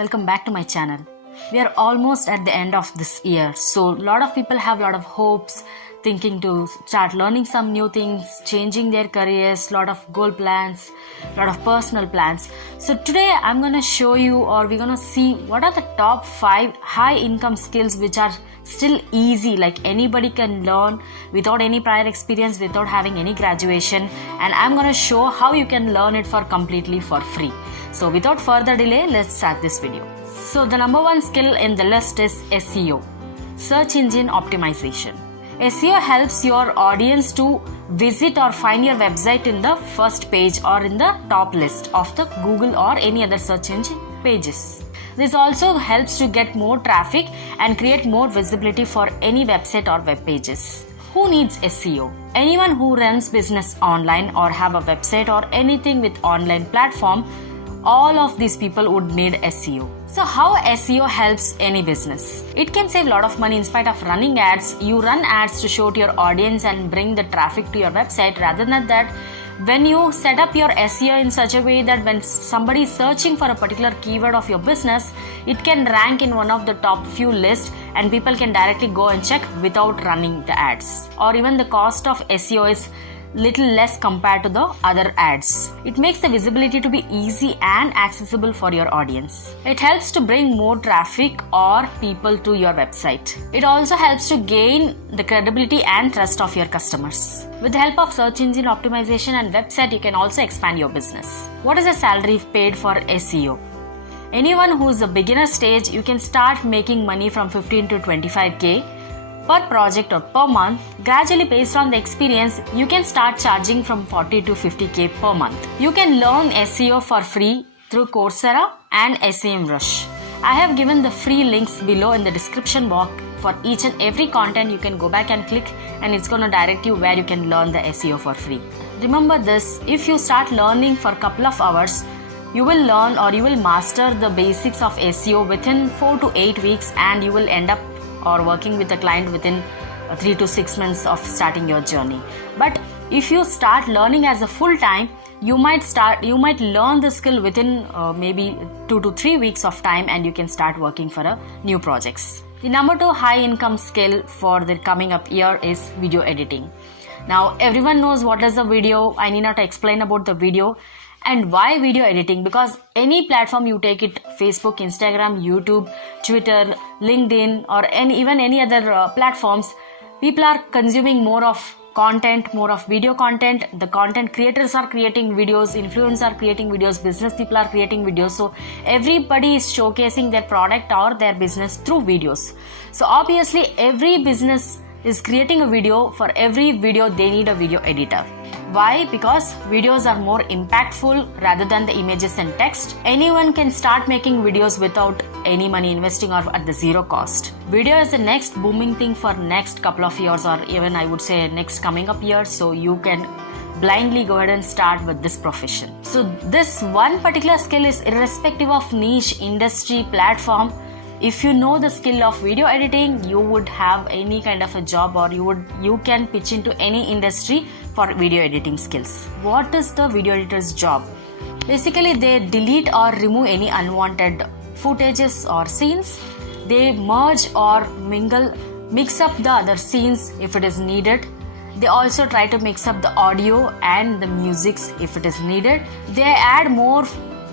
welcome back to my channel. We are almost at the end of this year, so a lot of people have a lot of hopes, thinking to start learning some new things, changing their careers, lot of goal plans, lot of personal plans. So today I'm going to show you, or we're going to see what are the top 5 high income skills which are still easy, like anybody can learn without any prior experience, without having any graduation, and I'm going to show how you can learn it for completely for free. So without further delay, let's start this video. So the number 1 skill in the list is SEO, search engine optimization. SEO helps your audience to visit or find your website in the first page or in the top list of the Google or any other search engine pages. This also helps to get more traffic and create more visibility for any website or web pages. Who needs SEO? Anyone who runs business online or have a website or anything with online platform, all of these people would need SEO. So how SEO helps any business? It can save a lot of money in spite of running ads. You run ads to show to your audience and bring the traffic to your website. Rather than that, when you set up your SEO in such a way that when somebody is searching for a particular keyword of your business, it can rank in one of the top few lists and people can directly go and check without running the ads. Or even the cost of SEO is little less compared to the other ads. It makes the visibility to be easy and accessible for your audience. It helps to bring more traffic or people to your website. It also helps to gain the credibility and trust of your customers. With the help of search engine optimization and website, you can also expand your business. What is the salary paid for SEO? Anyone who is a beginner stage, you can start making money from 15 to 25k per project or per month. Gradually, based on the experience, you can start charging from 40 to 50k per month. You can learn SEO for free through Coursera and SEMrush. I have given the free links below in the description box for each and every content. You can go back and click and it's going to direct you where you can learn the SEO for free. Remember this, if you start learning for a couple of hours, you will learn or you will master the basics of SEO within 4 to 8 weeks, and you will end up or working with a client within 3 to 6 months of starting your journey. But if you start learning as a full time, you might learn the skill within maybe 2 to 3 weeks of time, and you can start working for a new projects. The number 2 high income skill for the coming up year is video editing. Now everyone knows what is a video. I need not explain about the video. And why video editing? Because any platform you take it, Facebook, Instagram, YouTube, Twitter, LinkedIn, or even any other platforms, people are consuming more of content, more of video content. The content creators are creating videos, influencers are creating videos, business people are creating videos. So everybody is showcasing their product or their business through videos. So obviously every business is creating a video. For every video they need a video editor. Why? Because videos are more impactful rather than the images and text. Anyone can start making videos without any money investing or at the zero cost. Video is the next booming thing for next couple of years, or even I would say next coming up years. So you can blindly go ahead and start with this profession. So this one particular skill is irrespective of niche, industry, platform. If you know the skill of video editing, you would have any kind of a job, or you can pitch into any industry for video editing skills. What is the video editor's job? Basically, they delete or remove any unwanted footages or scenes. They merge or mix up the other scenes if it is needed. They also try to mix up the audio and the musics if it is needed. They add more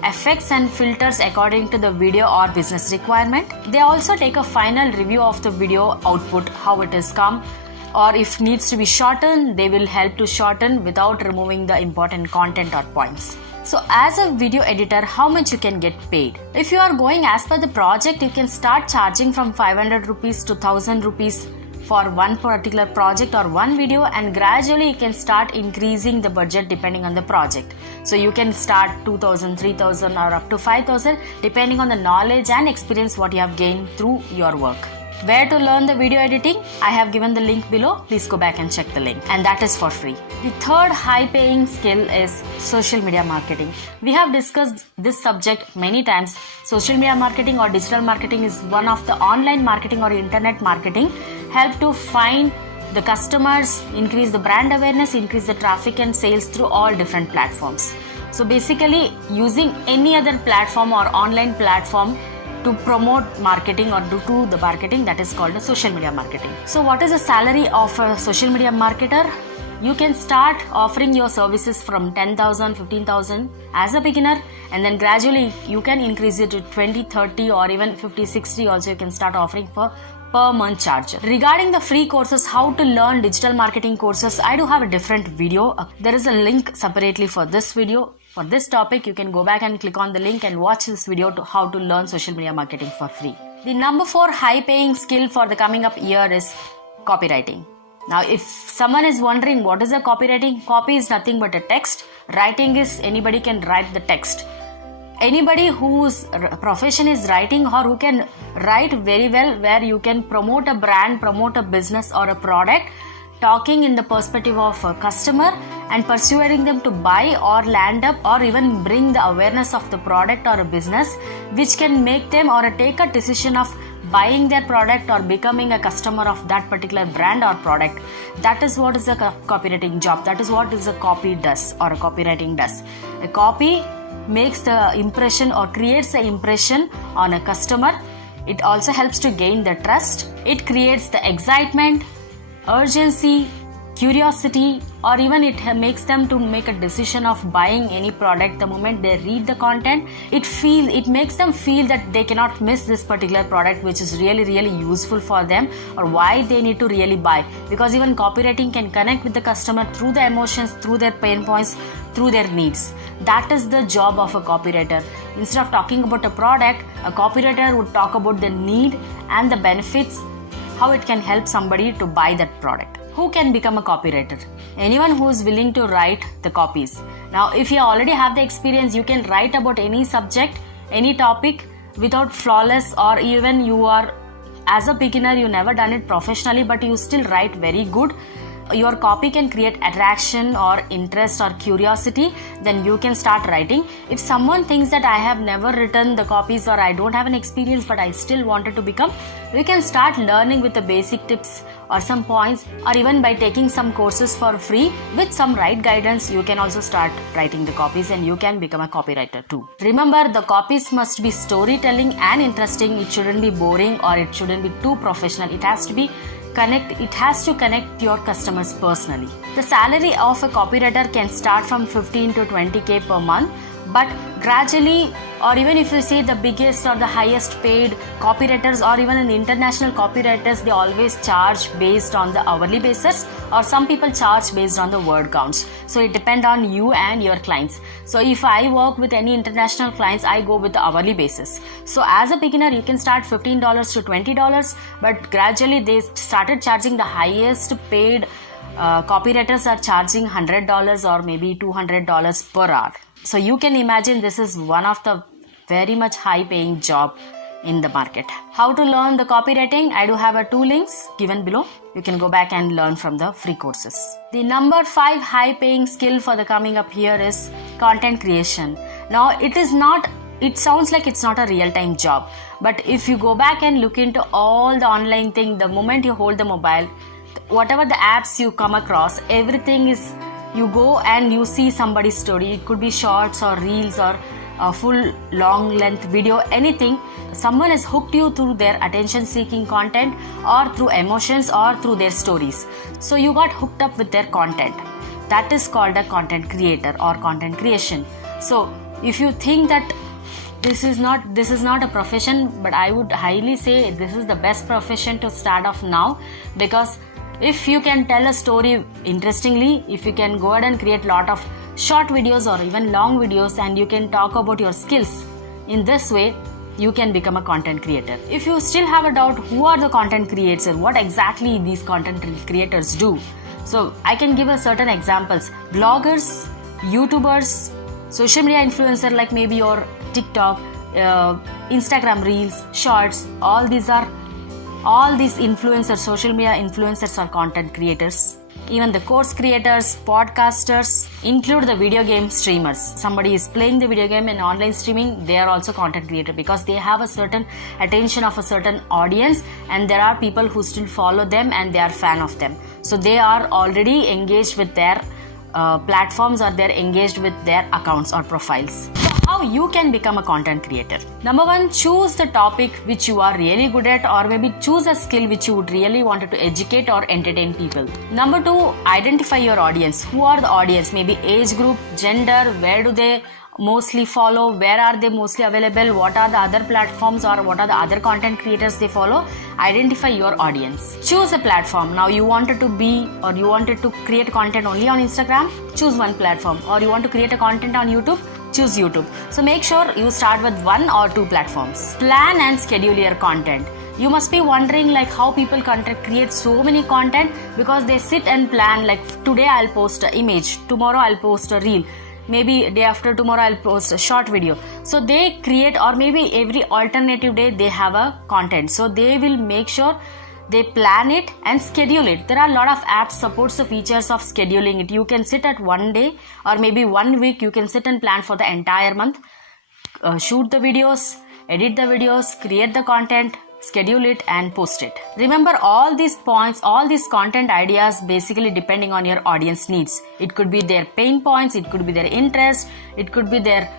effects and filters according to the video or business requirement. They also take a final review of the video output, how it has come, or if needs to be shortened, they will help to shorten without removing the important content or points. So as a video editor, how much you can get paid? If you are going as per the project, you can start charging from 500 rupees to 1000 rupees for one particular project or one video, and gradually you can start increasing the budget depending on the project. So you can start 2000, 3000 or up to 5000 depending on the knowledge and experience what you have gained through your work. Where to learn the video editing? I have given the link below. Please go back and check the link, and that is for free. The third high paying skill is social media marketing. We have discussed this subject many times. Social media marketing or digital marketing is one of the online marketing or internet marketing, help to find the customers, increase the brand awareness, increase the traffic and sales through all different platforms. So basically using any other platform or online platform to promote marketing or do the marketing that is called a social media marketing. So what is the salary of a social media marketer? You can start offering your services from 10,000, 15,000 as a beginner, and then gradually you can increase it to 20, 30 or even 50, 60 also you can start offering for per month charge. Regarding the free courses, how to learn digital marketing courses, I do have a different video. There is a link separately for this video. For this topic, you can go back and click on the link and watch this video to how to learn social media marketing for free. The number 4 high paying skill for the coming up year is copywriting. Now, if someone is wondering what is a copywriting, copy is nothing but a text. Writing is anybody can write the text. Anybody whose profession is writing or who can write very well, where you can promote a brand, promote a business or a product, talking in the perspective of a customer and persuading them to buy or land up or even bring the awareness of the product or a business, which can make them or take a decision of buying their product or becoming a customer of that particular brand or product. That is what is a copywriting job. That is what is a copy does or a copywriting does. A copy makes the impression or creates the impression on a customer. It also helps to gain the trust. It creates the excitement, urgency, curiosity, or even it makes them to make a decision of buying any product the moment they read the content. It makes them feel that they cannot miss this particular product, which is really useful for them, or why they need to really buy, because even copywriting can connect with the customer through the emotions, through their pain points, through their needs. That is the job of a copywriter. Instead of talking about a product, a copywriter would talk about the need and the benefits, how it can help somebody to buy that product. Who can become a copywriter? Anyone who is willing to write the copies. Now, if you already have the experience, you can write about any subject, any topic without flawless, or even you are as a beginner, you never done it professionally, but you still write very good. Your copy can create attraction or interest or curiosity, then you can start writing. If someone thinks that I have never written the copies or I don't have an experience but I still wanted to become, you can start learning with the basic tips or some points, or even by taking some courses for free with some right guidance, you can also start writing the copies and you can become a copywriter too. Remember, the copies must be storytelling and interesting. It shouldn't be boring or it shouldn't be too professional. It has to connect your customers personally. The salary of a copywriter can start from 15 to 20k per month, but gradually, or even if you see the biggest or the highest paid copywriters or even in the international copywriters, they always charge based on the hourly basis, or some people charge based on the word counts. So it depends on you and your clients. So if I work with any international clients, I go with the hourly basis. So as a beginner, you can start $15 to $20, but gradually they started charging the highest paid copywriters are charging $100 or maybe $200 per hour. So you can imagine this is one of the very much high paying job in the market. How to learn the copywriting? I do have 2 links given below. You can go back and learn from the free courses. The number 5 high paying skill for the coming up here is content creation. Now it sounds like it's not a real time job, but if you go back and look into all the online thing, the moment you hold the mobile, whatever the apps you come across, everything is, you go and you see somebody's story. It could be shorts or reels or a full long length video, anything. Someone has hooked you through their attention seeking content or through emotions or through their stories. So you got hooked up with their content. That is called a content creator or content creation. So if you think that this is not a profession, but I would highly say this is the best profession to start off now, because if you can tell a story interestingly, if you can go ahead and create a lot of short videos or even long videos, and you can talk about your skills in this way, you can become a content creator. If you still have a doubt, who are the content creators, what exactly these content creators do? So I can give a certain examples. Bloggers, YouTubers, social media influencer like maybe your TikTok, Instagram Reels, Shorts, all these influencers, social media influencers are content creators. Even the course creators, podcasters, include the video game streamers. Somebody is playing the video game in online streaming, they are also content creator because they have a certain attention of a certain audience, and there are people who still follow them and they are fan of them. So they are already engaged with their platforms, or they're engaged with their accounts or profiles. So how how you can become a content creator. Number one, choose the topic which you are really good at, or maybe choose a skill which you would really wanted to educate or entertain people. Number two, identify your audience. Who are the audience? Maybe age group, gender, where do they mostly follow, where are they mostly available, what are the other platforms or what are the other content creators they follow. Identify your audience. Choose a platform. Now you wanted to be or you wanted to create content only on Instagram, choose one platform. Or you want to create a content on YouTube, choose YouTube. So make sure you start with one or two platforms. Plan and schedule your content. You must be wondering like how people create so many content, because they sit and plan like today I'll post an image, tomorrow I'll post a reel, maybe day after tomorrow I'll post a short video. So they create, or maybe every alternative day they have a content. So they will make sure they plan it and schedule it. There are a lot of apps supports the features of scheduling it. You can sit at one day or maybe 1 week, you can sit and plan for the entire month, shoot the videos, edit the videos, create the content, schedule it and post it. Remember, all these points, all these content ideas basically depending on your audience needs. It could be their pain points, it could be their interest, it could be their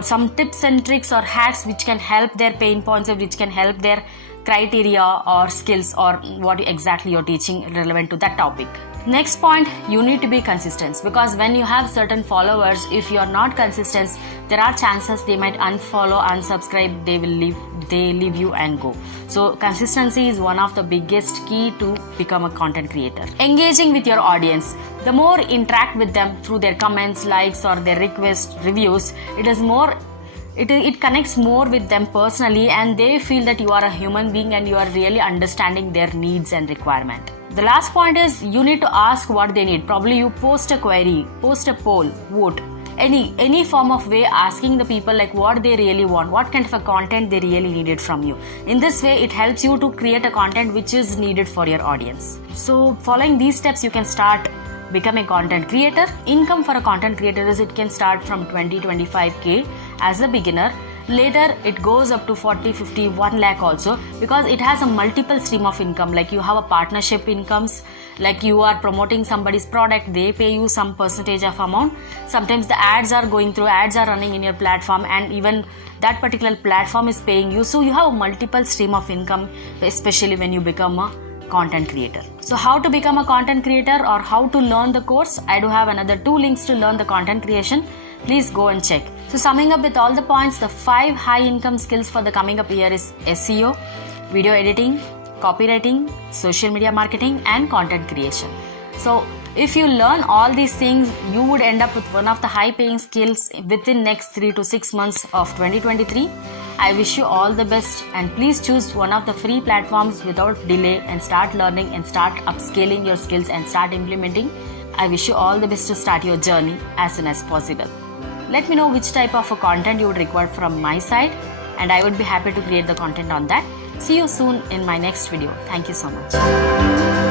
some tips and tricks or hacks which can help their pain points or which can help their criteria or skills or what exactly you're teaching relevant to that topic. Next point, you need to be consistent, because when you have certain followers, if you're not consistent, there are chances they might unfollow, unsubscribe, they leave you and go. So consistency is one of the biggest key to become a content creator. Engaging with your audience. The more interact with them through their comments, likes or their requests, reviews, it connects more with them personally, and they feel that you are a human being and you are really understanding their needs and requirement. The last point is you need to ask what they need. Probably you post a query, post a poll, vote, any form of way, asking the people like what they really want, what kind of a content they really needed from you. In this way, it helps you to create a content which is needed for your audience. So following these steps, you can start becoming a content creator. Income for a content creator is it can start from 20-25k as a beginner. Later it goes up to 40, 50, 1 lakh also, because it has a multiple stream of income. Like you have a partnership incomes, like you are promoting somebody's product, they pay you some percentage of amount. Sometimes the ads are running in your platform, and even that particular platform is paying you. So you have a multiple stream of income, especially when you become a content creator. So how to become a content creator or how to learn the course, I do have another 2 links to learn the content creation. Please go and check. So summing up with all the points, the 5 high income skills for the coming up year is SEO, video editing, copywriting, social media marketing and content creation. So if you learn all these things, you would end up with one of the high paying skills within next 3 to 6 months of 2023. I wish you all the best, and please choose one of the free platforms without delay and start learning and start upscaling your skills and start implementing. I wish you all the best to start your journey as soon as possible. Let me know which type of a content you would require from my side, and I would be happy to create the content on that. See you soon in my next video. Thank you so much.